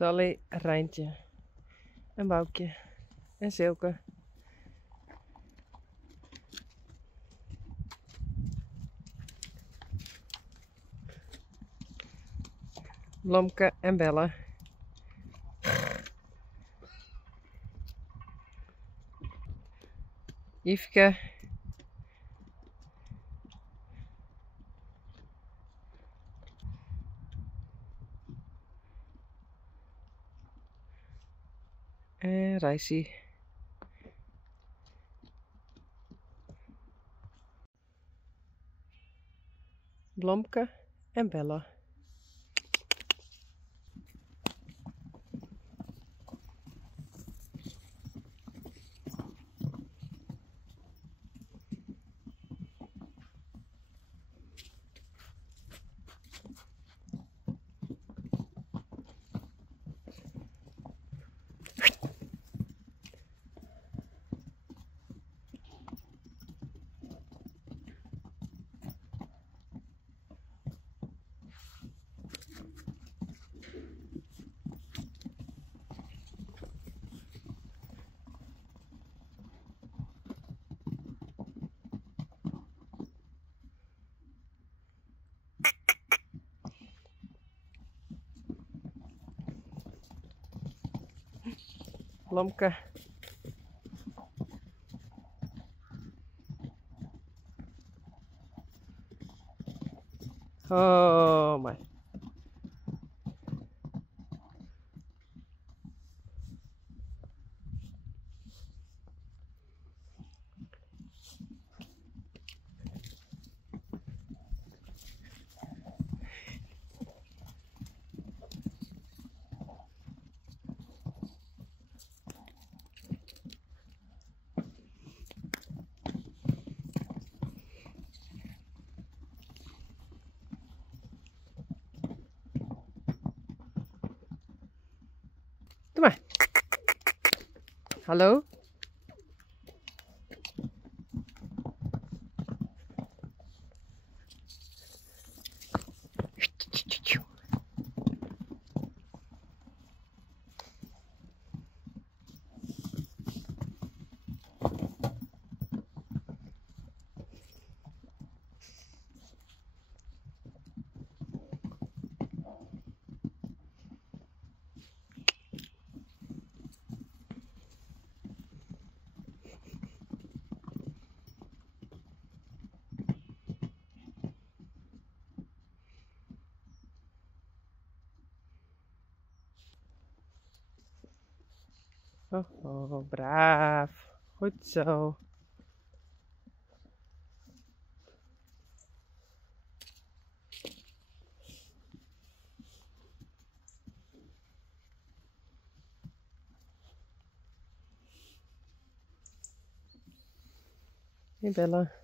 Sally, Rijntje en Boukje en Silke. Blomke en Belle. Yveske. En Rijsie. Blomke en Belle. Blomke. Oh my. Doe maar. Hallo? Oh, braaf. Goed zo. Hey Belle.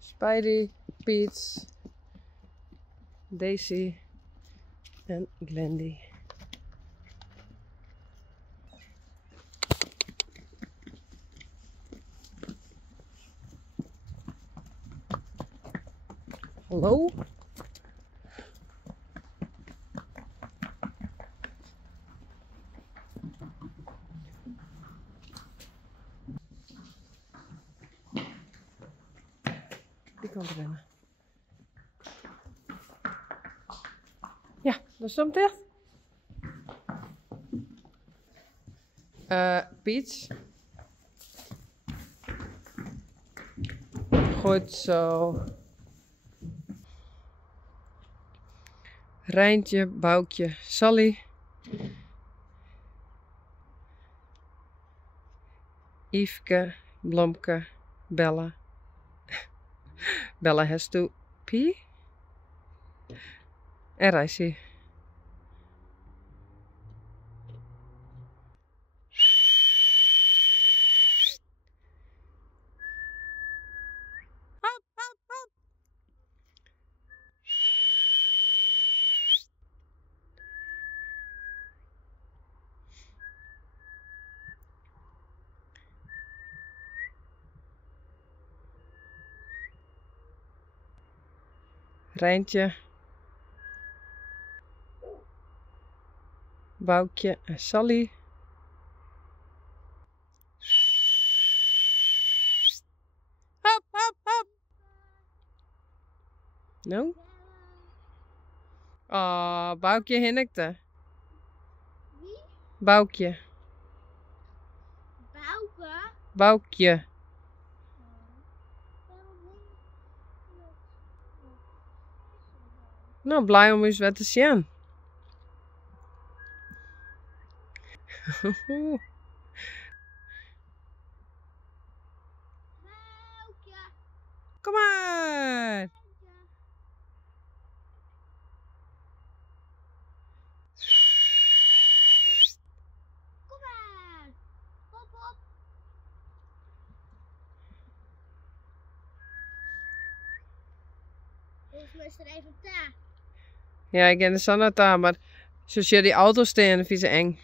Spidey, Piet, Daisy en Glendy. Hallo? Die kan rennen. Ja, dat stond dicht. Piet. Goed zo. Rijntje, Boukje, Sally. Yveske, Blomke, Belle. Belle has to pee. En Rijsie. Rijntje. Boukje en Sally. Hop, hop, hop. Nou? Oh, Boukje hinnikte. Wie? Boukje. Bouke? Boukje. Nou, blij om eens wat te zien. Bouke. Kom maar. Kom maar. Hop, hop. Volgens mij is er even daar. Ja, ik ken de Sanata, maar zoals je die auto staan, vind ik ze eng.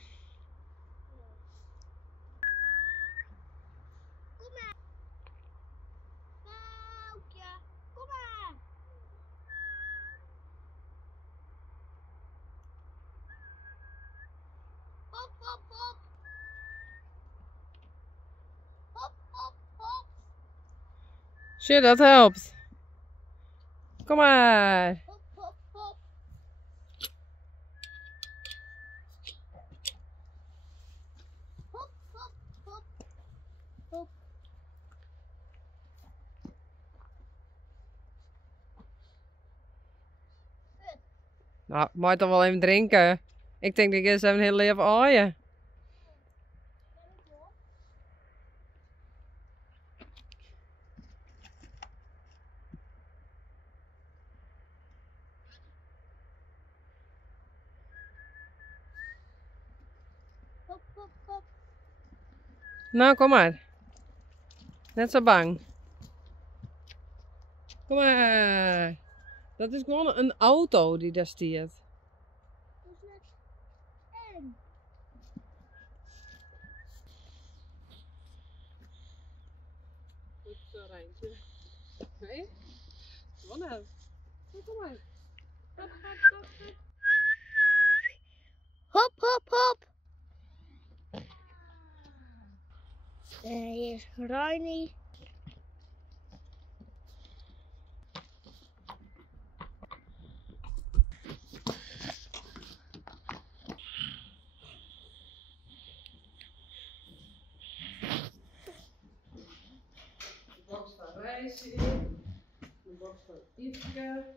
Kom maar. Boukje. Kom maar. Hop, hop, hop. Hop, hop, hop. Zie je, dat helpt. Kom maar. Hop, hop, hop. Hop, hop, hop. Hop. Nou, moet toch wel even drinken. Ik denk dat ik eens even een heel leven aaien. Hop, hop, hop. Nou, kom maar. Net zo bang. Kom maar. Dat is gewoon een auto die daar staat. Dat is net eng. Goed zo, Rijntje. Nee? Yvonne. Kom maar. Hop, hop, hop, hop. Hop, hop, hop. Hier is Ronnie. De box van Rijsje in. De box van Yvonne.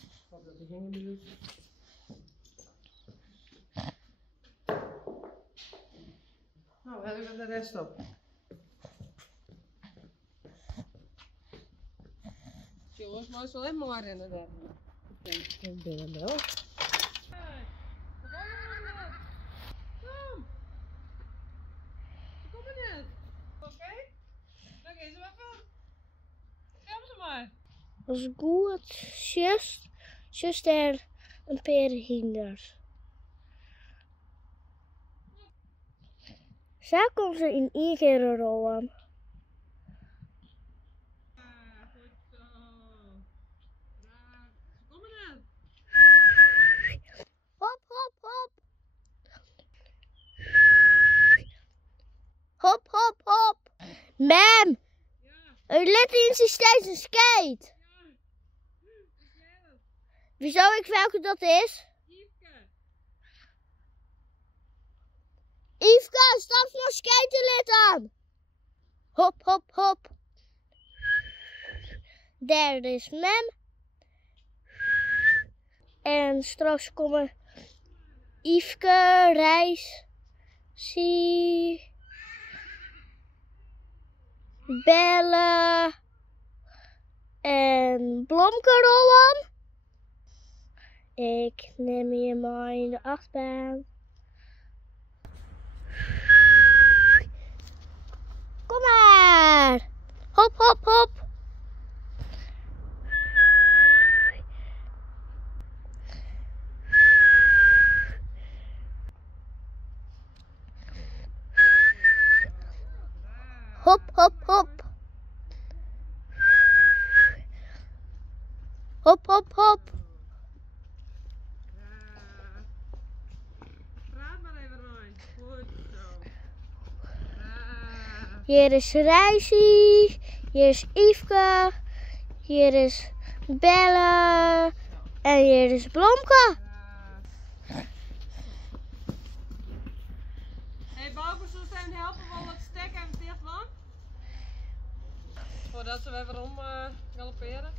Ik hoop dat hij hingen doet. Nou, we hebben de rest op. Jongens, maar zo helemaal maar rennen daar. Ik ben er wel. Kom! Kom maar net. Oké? Dan gaan ze maar van. Kom ze maar. Dat is goed. Just er een paar hinders. Zo komt ze in één keer rollen. Goed zo. Braaf. Kom maar net. Hop, hop, hop. Hop, hop, hop. Mam, Ja, u let in ze steeds een skate. ja. Ik weet het. Wieso ik welke dat is? Yveske. Yveske, stap van skatenlid aan. Hop, hop, hop. Daar is Mem. En straks komen Yveske, Reis, Zie, Belle en Blomke rollen. Ik neem je maar in de achtbaan. Kom maar! Hop, hop, hop! Hop, hop, hop! Hier is Reisie. Hier is Yvonne. Hier is Belle. En hier is Blomke. Hey Bouke, zullen we even helpen om wat stek even dicht man? Voordat ze weer waarom galopperen.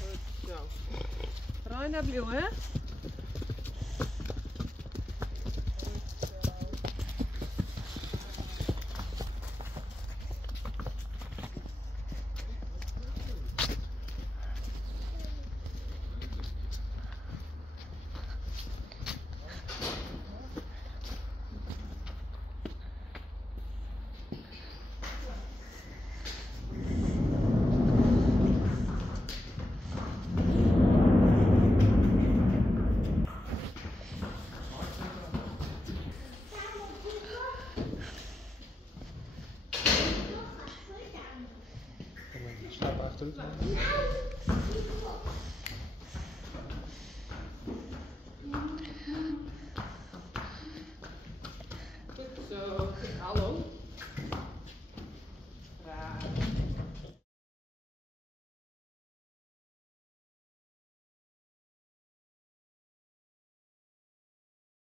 Goed zo. Ruim naar Blue, hè? Slaap achteruit. Goed zo. Hallo.